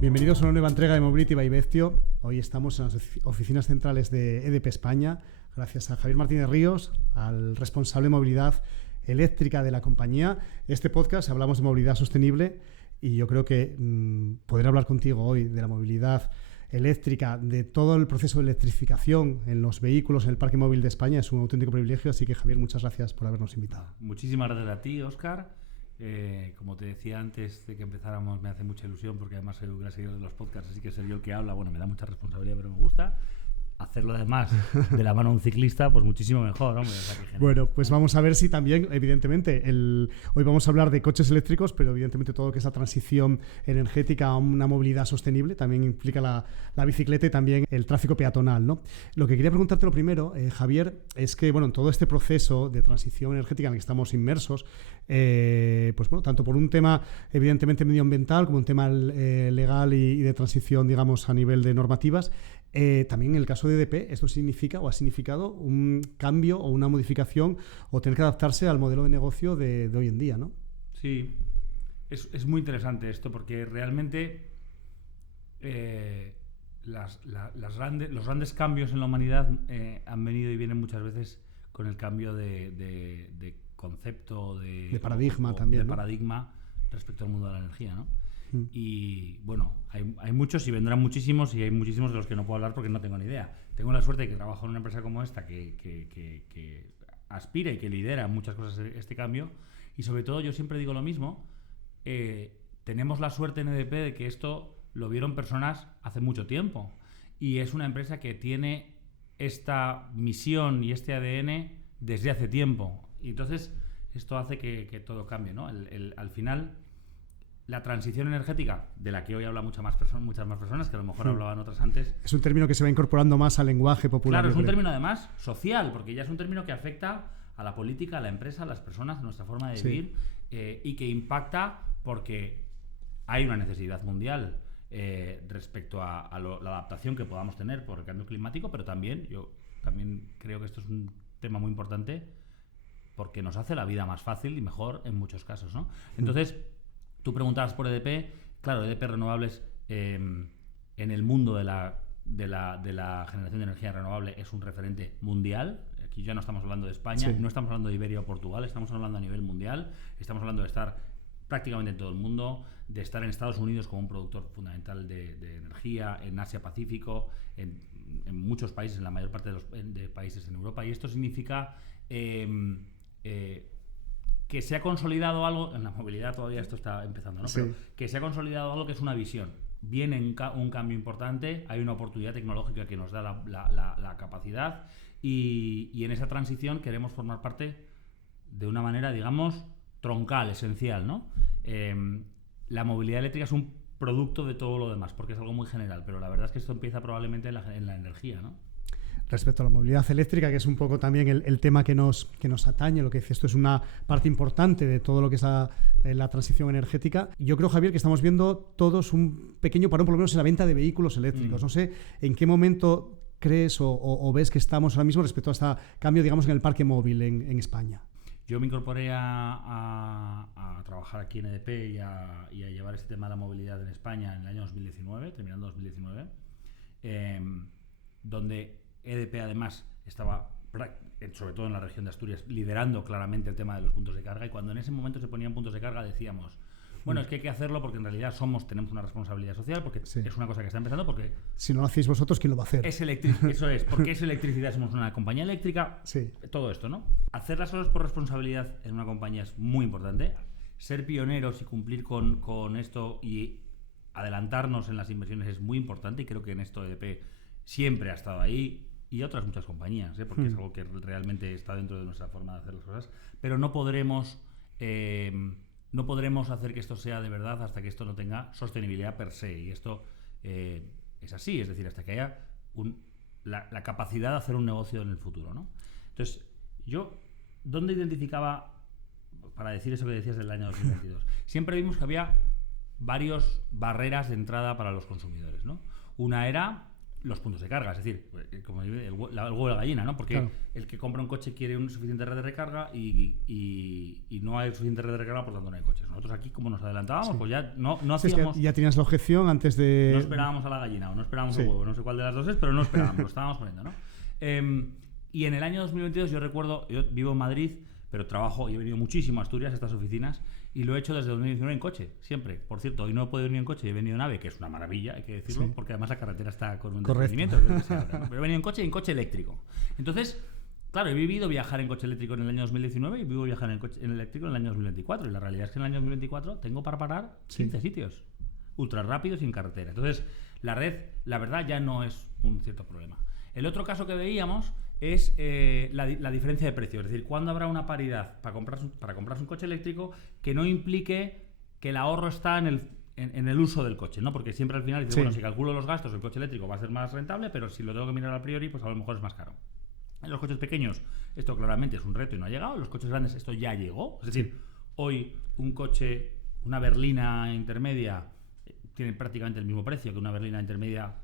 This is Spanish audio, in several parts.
Bienvenidos a una nueva entrega de Mobility by Bestio. Hoy estamos en las oficinas centrales de EDP España, gracias a Javier Martínez Ríos, al responsable de movilidad eléctrica de la compañía. Este podcast hablamos de movilidad sostenible y yo creo que poder hablar contigo hoy de la movilidad eléctrica, de todo el proceso de electrificación en los vehículos, en el parque móvil de España, es un auténtico privilegio. Así que, Javier, muchas gracias por habernos invitado. Muchísimas gracias a ti, Óscar. Como te decía antes de que empezáramos, me hace mucha ilusión porque además soy un gran seguidor de los podcasts, así que ser yo el que habla, bueno, me da mucha responsabilidad, pero me gusta. Hacerlo además de la mano de un ciclista, pues muchísimo mejor, hombre. O sea, bueno, pues vamos a ver si también, evidentemente, hoy vamos a hablar de coches eléctricos, pero evidentemente todo lo que es la transición energética a una movilidad sostenible también implica la bicicleta y también el tráfico peatonal, ¿no? Lo que quería preguntarte lo primero, Javier, es que, bueno, en todo este proceso de transición energética en el que estamos inmersos, pues bueno, tanto por un tema evidentemente medioambiental como un tema legal y de transición, digamos, a nivel de normativas, también en el caso de EDP esto significa o ha significado un cambio o una modificación o tener que adaptarse al modelo de negocio de hoy en día, ¿no? Sí, es muy interesante esto porque realmente los grandes cambios en la humanidad han venido y vienen muchas veces con el cambio de concepto, de paradigma también, de ¿no? Paradigma respecto al mundo de la energía, ¿no? Y bueno, hay muchos y vendrán muchísimos, y hay muchísimos de los que no puedo hablar porque no tengo ni idea. Tengo la suerte de que trabajo en una empresa como esta que aspira y que lidera muchas cosas este cambio, y sobre todo yo siempre digo lo mismo, tenemos la suerte en EDP de que esto lo vieron personas hace mucho tiempo, y es una empresa que tiene esta misión y este ADN desde hace tiempo, y entonces esto hace que todo cambie, ¿no? Al final, la transición energética, de la que hoy habla muchas más personas, que a lo mejor hablaban otras antes. Es un término que se va incorporando más al lenguaje popular. Claro, es un término además social, porque ya es un término que afecta a la política, a la empresa, a las personas, a nuestra forma de vivir, y que impacta porque hay una necesidad mundial respecto a la adaptación que podamos tener por el cambio climático, pero también, yo también creo que esto es un tema muy importante porque nos hace la vida más fácil y mejor en muchos casos, ¿no? Entonces, tú preguntabas por EDP. Claro, EDP Renovables en el mundo de la generación de energía renovable es un referente mundial. Aquí ya no estamos hablando de España, no estamos hablando de Iberia o Portugal, estamos hablando a nivel mundial. Estamos hablando de estar prácticamente en todo el mundo, de estar en Estados Unidos como un productor fundamental de energía, en Asia-Pacífico, en muchos países, en la mayor parte de países en Europa. Y esto significa que se ha consolidado algo, en la movilidad todavía esto está empezando, ¿no? Sí. Pero que se ha consolidado algo que es una visión. Viene un cambio importante, hay una oportunidad tecnológica que nos da la capacidad, y en esa transición queremos formar parte de una manera, digamos, troncal, esencial, ¿no? La movilidad eléctrica es un producto de todo lo demás, porque es algo muy general, pero la verdad es que esto empieza probablemente en la energía, ¿no? Respecto a la movilidad eléctrica, que es un poco también el tema que nos atañe, lo que dice, esto es una parte importante de todo lo que es la transición energética. Yo creo, Javier, que estamos viendo todos un pequeño parón, por lo menos en la venta de vehículos eléctricos. No sé en qué momento crees o ves que estamos ahora mismo respecto a este cambio, digamos, en el parque móvil en España. Yo me incorporé a trabajar aquí en EDP y a llevar este tema de la movilidad en España en el año 2019, terminando 2019, donde EDP además estaba, sobre todo en la región de Asturias, liderando claramente el tema de los puntos de carga, y cuando en ese momento se ponían puntos de carga decíamos, bueno, es que hay que hacerlo porque en realidad tenemos una responsabilidad social, porque es una cosa que está empezando, porque si no lo hacéis vosotros, ¿quién lo va a hacer? Eso es, porque es electricidad, somos una compañía eléctrica, todo esto, ¿no? Hacer las cosas por responsabilidad en una compañía es muy importante, ser pioneros y cumplir con esto y adelantarnos en las inversiones es muy importante, y creo que en esto EDP siempre ha estado ahí, y otras muchas compañías, porque es algo que realmente está dentro de nuestra forma de hacer las cosas, pero no podremos hacer que esto sea de verdad hasta que esto no tenga sostenibilidad per se, y esto es así, es decir, hasta que haya la capacidad de hacer un negocio en el futuro, ¿no? Entonces, yo, ¿dónde identificaba, para decir eso que decías del año 2022? Siempre vimos que había varias barreras de entrada para los consumidores, ¿no? Una era los puntos de carga, es decir, como el huevo y la gallina, ¿no? Porque claro, el que compra un coche quiere una suficiente red de recarga y no hay suficiente red de recarga, por tanto no hay coches. Nosotros aquí, como nos adelantábamos, pues ya no hacíamos... Es que ya tenías la objeción antes de... No esperábamos a la gallina o no esperábamos al huevo, no sé cuál de las dos es, pero no esperábamos, lo estábamos poniendo, ¿no? Y en el año 2022 yo recuerdo, yo vivo en Madrid, pero trabajo y he venido muchísimo a Asturias, a estas oficinas, y lo he hecho desde 2019 en coche, siempre. Por cierto, hoy no he podido venir en coche, he venido en AVE, que es una maravilla, hay que decirlo, porque además la carretera está con un desprendimiento. Pero he venido en coche y en coche eléctrico. Entonces, claro, he vivido viajar en coche eléctrico en el año 2019 y vivo viajar en coche eléctrico en el año 2024. Y la realidad es que en el año 2024 tengo para parar 15 sitios, ultra rápidos y en carretera. Entonces, la red, la verdad, ya no es un cierto problema. El otro caso que veíamos es la diferencia de precio. Es decir, ¿cuándo habrá una paridad para comprarse un coche eléctrico que no implique que el ahorro está en el uso del coche, ¿no? Porque siempre al final dices, bueno, si calculo los gastos, el coche eléctrico va a ser más rentable, pero si lo tengo que mirar a priori, pues a lo mejor es más caro. En los coches pequeños esto claramente es un reto y no ha llegado. En los coches grandes esto ya llegó. Es decir, hoy un coche, una berlina intermedia, tiene prácticamente el mismo precio que una berlina intermedia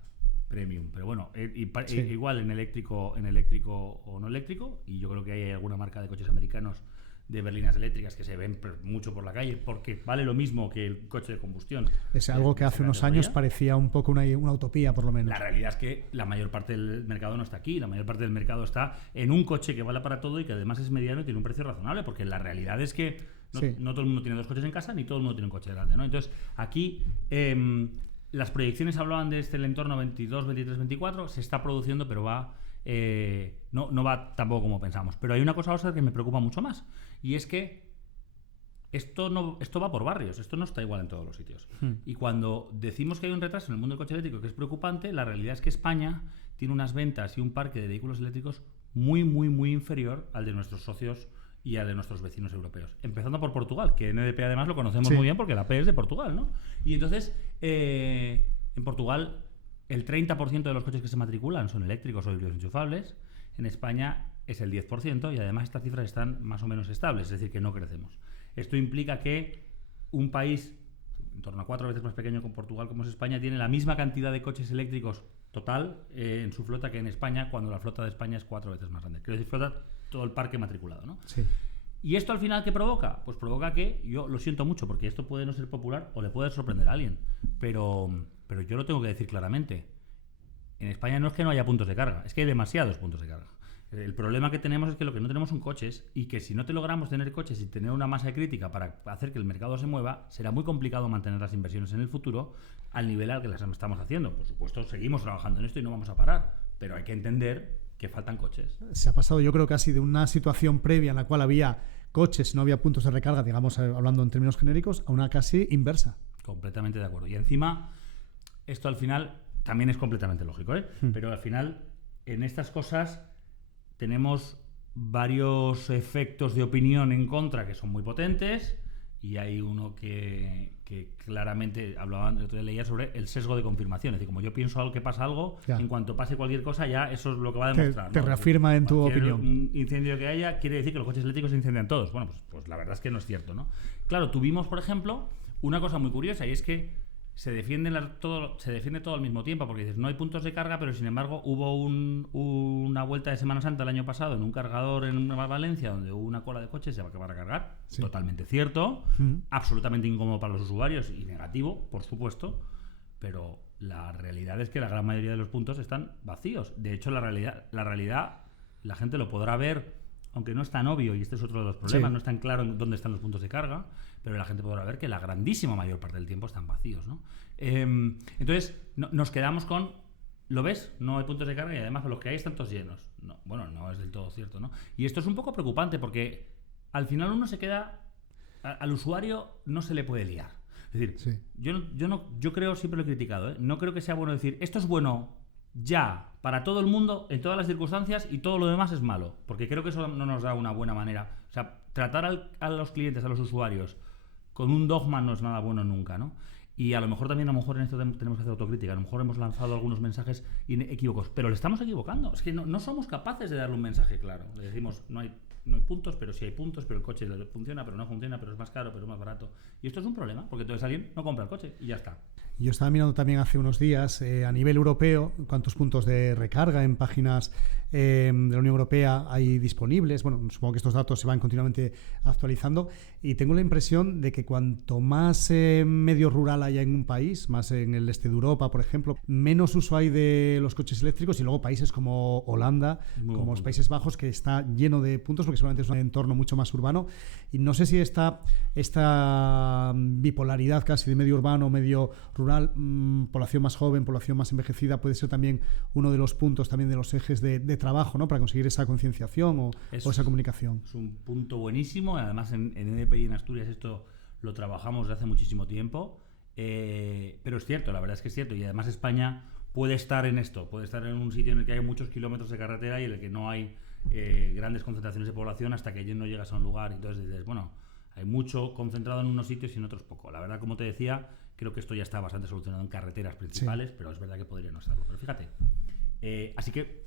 premium, pero bueno, igual en eléctrico o no eléctrico, y yo creo que hay alguna marca de coches americanos de berlinas eléctricas que se ven mucho por la calle porque vale lo mismo que el coche de combustión. Es algo que hace unos años parecía un poco una utopía, por lo menos. La realidad es que la mayor parte del mercado no está aquí, la mayor parte del mercado está en un coche que vale para todo y que además es mediano y tiene un precio razonable, porque la realidad es que no todo el mundo tiene dos coches en casa ni todo el mundo tiene un coche grande, ¿no? Entonces, aquí las proyecciones hablaban de el entorno 22, 23, 24, se está produciendo, pero no va tampoco como pensamos. Pero hay una cosa, Óscar, que me preocupa mucho más, y es que esto va por barrios, esto no está igual en todos los sitios. Y cuando decimos que hay un retraso en el mundo del coche eléctrico que es preocupante, la realidad es que España tiene unas ventas y un parque de vehículos eléctricos muy, muy, muy inferior al de nuestros socios y al de nuestros vecinos europeos. Empezando por Portugal, que NDP además lo conocemos muy bien porque la P es de Portugal, ¿no? Y entonces, en Portugal, el 30% de los coches que se matriculan son eléctricos o híbridos enchufables. En España es el 10% y además estas cifras están más o menos estables, es decir, que no crecemos. Esto implica que un país en torno a 4 veces más pequeño que Portugal como es España tiene la misma cantidad de coches eléctricos total en su flota que en España, cuando la flota de España es 4 veces más grande. Quiero decir, flota todo el parque matriculado, ¿no? Sí. ¿Y esto al final qué provoca? Pues provoca que, yo lo siento mucho porque esto puede no ser popular o le puede sorprender a alguien, pero yo lo tengo que decir claramente. En España no es que no haya puntos de carga, es que hay demasiados puntos de carga. El problema que tenemos es que lo que no tenemos son coches, y que si no te logramos tener coches y tener una masa crítica para hacer que el mercado se mueva, será muy complicado mantener las inversiones en el futuro al nivel al que las estamos haciendo. Por supuesto, seguimos trabajando en esto y no vamos a parar, pero hay que entender que faltan coches. Se ha pasado, yo creo, casi de una situación previa en la cual había coches, no había puntos de recarga, digamos, hablando en términos genéricos, a una casi inversa. Completamente de acuerdo. Y encima, esto al final también es completamente lógico, ¿eh? Pero al final, en estas cosas tenemos varios efectos de opinión en contra que son muy potentes, y hay uno que claramente hablaban, el otro día leía sobre el sesgo de confirmación. Es decir, como yo pienso algo que pasa algo, en cuanto pase cualquier cosa, ya eso es lo que va a demostrar. Te reafirma en tu opinión. Un incendio que haya quiere decir que los coches eléctricos se incendian todos. Bueno, pues la verdad es que no es cierto, ¿no? Claro, tuvimos, por ejemplo, una cosa muy curiosa, y es que se defiende todo al mismo tiempo, porque dices, no hay puntos de carga, pero sin embargo hubo una vuelta de Semana Santa el año pasado en un cargador en Valencia donde hubo una cola de coches para cargar. Sí. Totalmente cierto, absolutamente incómodo para los usuarios y negativo, por supuesto, pero la realidad es que la gran mayoría de los puntos están vacíos. De hecho, la realidad la gente lo podrá ver, aunque no es tan obvio, y este es otro de los problemas, no es tan claro en dónde están los puntos de carga, pero la gente podrá ver que la grandísima mayor parte del tiempo están vacíos, ¿no? Entonces, nos quedamos con, ¿lo ves? No hay puntos de carga y además los que hay están todos llenos. No, bueno, no es del todo cierto, ¿no? Y esto es un poco preocupante porque al final uno se queda, al usuario no se le puede liar. Es decir, yo creo, siempre lo he criticado, ¿eh? No creo que sea bueno decir, esto es bueno ya para todo el mundo, en todas las circunstancias, y todo lo demás es malo, porque creo que eso no nos da una buena manera. O sea, tratar a los clientes, a los usuarios, con un dogma no es nada bueno nunca, ¿no? Y a lo mejor en esto tenemos que hacer autocrítica. A lo mejor hemos lanzado algunos mensajes equívocos, pero le estamos equivocando. Es que no somos capaces de darle un mensaje claro. Le decimos, no hay no hay puntos, pero sí hay puntos, pero el coche funciona, pero no funciona, pero es más caro, pero es más barato. Y esto es un problema, porque entonces alguien no compra el coche y ya está. Yo estaba mirando también hace unos días a nivel europeo cuántos puntos de recarga en páginas de la Unión Europea hay disponibles. Bueno, supongo que estos datos se van continuamente actualizando y tengo la impresión de que cuanto más medio rural haya en un país, más en el este de Europa, por ejemplo, menos uso hay de los coches eléctricos, y luego países como Holanda, como los Países Bajos, que está lleno de puntos porque seguramente es un entorno mucho más urbano. Y no sé si esta bipolaridad casi de medio urbano, medio rural, población más joven, población más envejecida, puede ser también uno de los puntos, también de los ejes de trabajo, ¿no? Para conseguir esa concienciación o esa comunicación. Es un punto buenísimo. Además, en EDP y en Asturias esto lo trabajamos desde hace muchísimo tiempo. Pero es cierto, la verdad es que es cierto. Y además España puede estar en esto, puede estar en un sitio en el que hay muchos kilómetros de carretera y en el que no hay grandes concentraciones de población hasta que no llegas a un lugar. Entonces dices, bueno, hay mucho concentrado en unos sitios y en otros poco. La verdad, como te decía, creo que esto ya está bastante solucionado en carreteras principales, pero es verdad que podría no estarlo. Pero fíjate, así que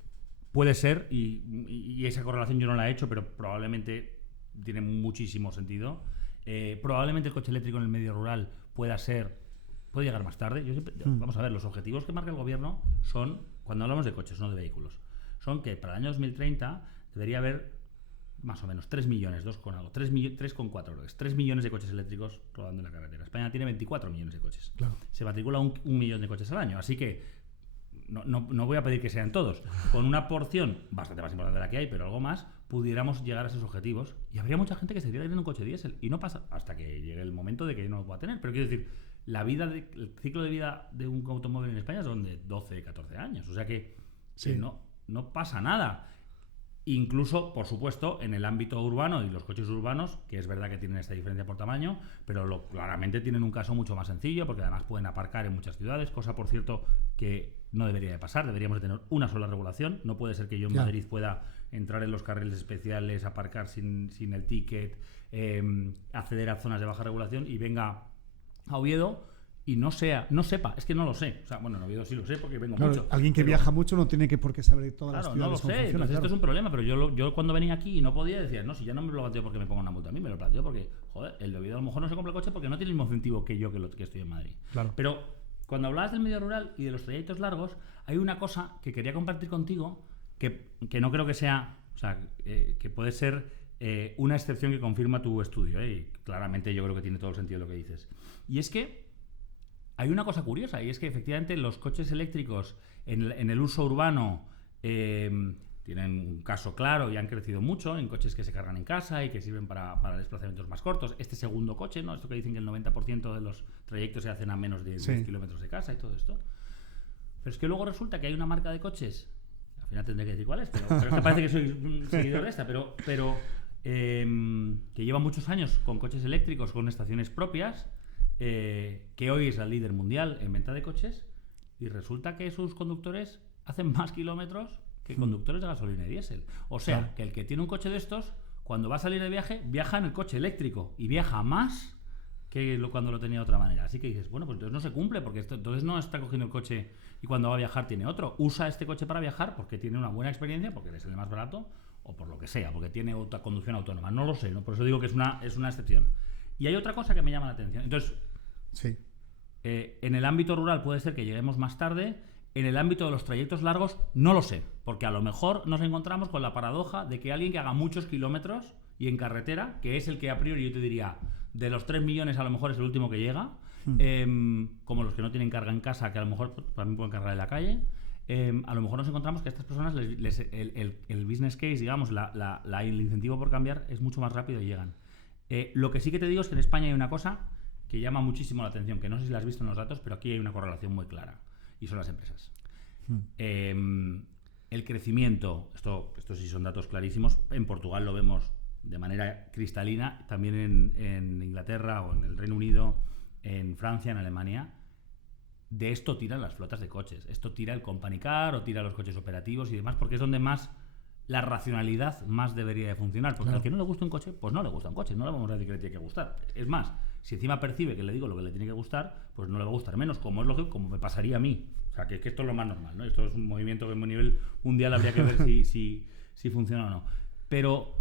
puede ser, y esa correlación yo no la he hecho, pero probablemente tiene muchísimo sentido. Probablemente el coche eléctrico en el medio rural puede llegar más tarde. Vamos a ver, los objetivos que marca el gobierno son, cuando hablamos de coches, no de vehículos, son que para el año 2030 debería haber más o menos 3 millones, 3,4 creo que es, 3 millones de coches eléctricos rodando en la carretera. España tiene 24 millones de coches. Claro. Se matricula un millón de coches al año, así que no voy a pedir que sean todos. Con una porción bastante más importante de la que hay, pero algo más, pudiéramos llegar a esos objetivos y habría mucha gente que seguiría teniendo un coche diésel y no pasa hasta que llegue el momento de que no lo pueda tener. Pero quiero decir, el ciclo de vida de un automóvil en España son de 12, 14 años, o sea que no pasa nada. Incluso, por supuesto, en el ámbito urbano y los coches urbanos, que es verdad que tienen esta diferencia por tamaño, pero claramente tienen un caso mucho más sencillo, porque además pueden aparcar en muchas ciudades, cosa, por cierto, que no debería de pasar. Deberíamos de tener una sola regulación. No puede ser que yo en Madrid pueda entrar en los carriles especiales, aparcar sin el ticket, acceder a zonas de baja regulación y venga a Oviedo y no sepa, es que no lo sé. O sea, bueno, en Oviedo sí lo sé porque vengo mucho. Alguien que viaja mucho no tiene por qué saber todas las ciudades. No lo sé, entonces esto es un problema, pero yo cuando venía aquí y no podía decir, no, si ya no me lo planteo porque me pongo una multa a mí, me lo planteo porque, joder, el de Oviedo a lo mejor no se compra el coche porque no tiene el mismo incentivo que yo que estoy en Madrid. Claro. Pero cuando hablabas del medio rural y de los trayectos largos, hay una cosa que quería compartir contigo que no creo que sea, o sea, que puede ser una excepción que confirma tu estudio, y claramente yo creo que tiene todo el sentido lo que dices. Y es que hay una cosa curiosa, y es que efectivamente los coches eléctricos en el uso urbano tienen un caso claro y han crecido mucho en coches que se cargan en casa y que sirven para desplazamientos más cortos. Este segundo coche, ¿no? Esto que dicen que el 90% de los trayectos se hacen a menos de 10 kilómetros de casa y todo esto. Pero es que luego resulta que hay una marca de coches, al final tendré que decir cuál es, pero es que parece que soy un seguidor de esta, pero que lleva muchos años con coches eléctricos, con estaciones propias, que hoy es la líder mundial en venta de coches, y resulta que sus conductores hacen más kilómetros que conductores de gasolina y diésel. O sea, que el que tiene un coche de estos, cuando va a salir de viaje, viaja en el coche eléctrico y viaja más que cuando lo tenía de otra manera. Así que dices, bueno, pues entonces no se cumple, porque entonces no está cogiendo el coche y cuando va a viajar tiene otro. Usa este coche para viajar porque tiene una buena experiencia, porque le sale más barato, o por lo que sea, porque tiene conducción autónoma. No lo sé, ¿no? Por eso digo que es una excepción. Y hay otra cosa que me llama la atención. Entonces, en el ámbito rural puede ser que lleguemos más tarde. En el ámbito de los trayectos largos, no lo sé, porque a lo mejor nos encontramos con la paradoja de que alguien que haga muchos kilómetros y en carretera, que es el que a priori yo te diría, de los 3 millones a lo mejor es el último que llega, como los que no tienen carga en casa, que a lo mejor también pueden cargar en la calle, a lo mejor nos encontramos que a estas personas el business case, digamos, el incentivo por cambiar es mucho más rápido y llegan. Lo que sí que te digo es que en España hay una cosa que llama muchísimo la atención, que no sé si la has visto en los datos, pero aquí hay una correlación muy clara, y son las empresas. El crecimiento, esto sí son datos clarísimos, en Portugal lo vemos de manera cristalina, también en Inglaterra o en el Reino Unido, en Francia, en Alemania. De esto tiran las flotas de coches, esto tira el company car o tira los coches operativos y demás, porque es donde más la racionalidad más debería de funcionar, porque al que no le gusta un coche, pues no le gusta un coche, no le vamos a decir que le tiene que gustar. Es más, si encima percibe que le digo lo que le tiene que gustar, pues no le va a gustar menos, como es lógico, como me pasaría a mí. O sea, que esto es lo más normal, ¿no? Esto es un movimiento que a nivel mundial habría que ver si funciona o no. Pero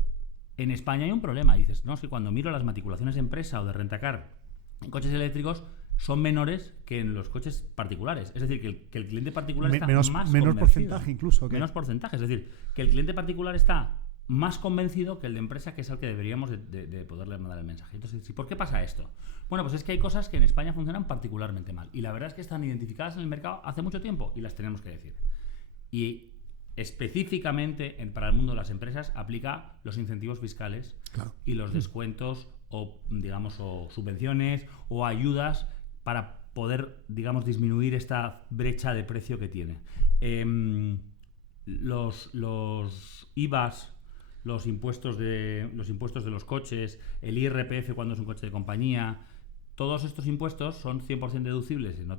en España hay un problema. Dices, no, es que cuando miro las matriculaciones de empresa o de rentacar en coches eléctricos son menores que en los coches particulares. Es decir, que el cliente particular está más menor convencido. Porcentaje incluso. Menos porcentaje. Es decir, que el cliente particular está más convencido que el de empresa, que es al que deberíamos de poderle mandar el mensaje. Entonces, ¿y por qué pasa esto? Bueno, pues es que hay cosas que en España funcionan particularmente mal. Y la verdad es que están identificadas en el mercado hace mucho tiempo y las tenemos que decir. Y específicamente para el mundo de las empresas aplica los incentivos fiscales y los descuentos o, digamos, o subvenciones o ayudas para poder, digamos, disminuir esta brecha de precio que tiene. Los IVAs, los impuestos de los coches, el IRPF cuando es un coche de compañía, todos estos impuestos son 100% deducibles en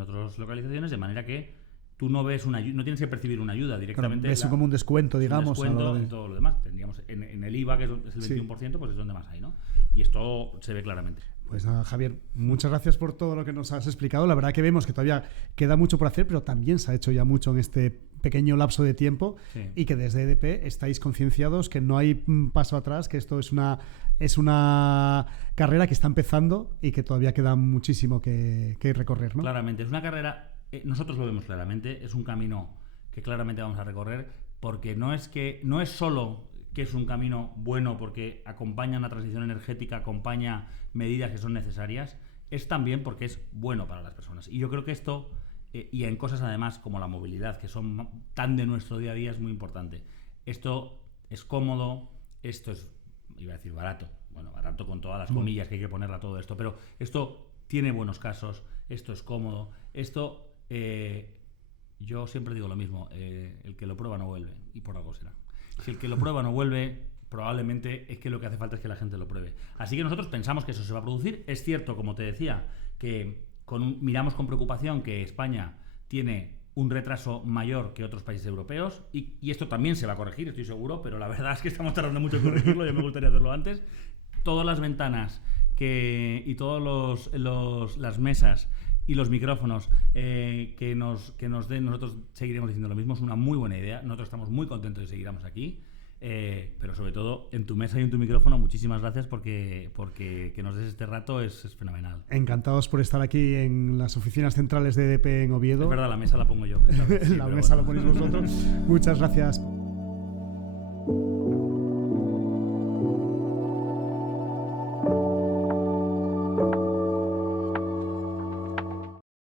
otras localizaciones, de manera que tú no ves no tienes que percibir una ayuda directamente. Ves como un descuento, digamos. Un descuento en todo lo demás. Tendríamos en el IVA, que es el 21%, pues es donde más hay, ¿no? Y esto se ve claramente. Pues nada, Javier, muchas gracias por todo lo que nos has explicado. La verdad que vemos que todavía queda mucho por hacer, pero también se ha hecho ya mucho en este pequeño lapso de tiempo, y que desde EDP estáis concienciados que no hay paso atrás, que esto es una carrera que está empezando y que todavía queda muchísimo que recorrer, ¿no? Claramente, es una carrera, nosotros lo vemos claramente, es un camino que claramente vamos a recorrer, porque no es solo que es un camino bueno porque acompaña una transición energética, acompaña medidas que son necesarias, es también porque es bueno para las personas. Y yo creo que esto, y en cosas además como la movilidad, que son tan de nuestro día a día, es muy importante. Esto es cómodo, esto es, iba a decir barato, bueno, barato con todas las comillas que hay que ponerle a todo esto, pero esto tiene buenos casos, esto es cómodo, esto, yo siempre digo lo mismo, el que lo prueba no vuelve, y por algo será. Si el que lo prueba no vuelve, probablemente es que lo que hace falta es que la gente lo pruebe. Así que nosotros pensamos que eso se va a producir. Es cierto, como te decía, que miramos con preocupación que España tiene un retraso mayor que otros países europeos y esto también se va a corregir, estoy seguro, pero la verdad es que estamos tardando mucho en corregirlo, yo me gustaría hacerlo antes. Todas las ventanas y todas las mesas y los micrófonos que nos den, nosotros seguiremos diciendo lo mismo, es una muy buena idea, nosotros estamos muy contentos de seguir aquí, pero sobre todo en tu mesa y en tu micrófono, muchísimas gracias porque que nos des este rato es fenomenal. Encantados por estar aquí en las oficinas centrales de EDP en Oviedo. Es verdad, la mesa la pongo yo. La mesa la ponéis vosotros. Muchas gracias.